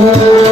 Thank you.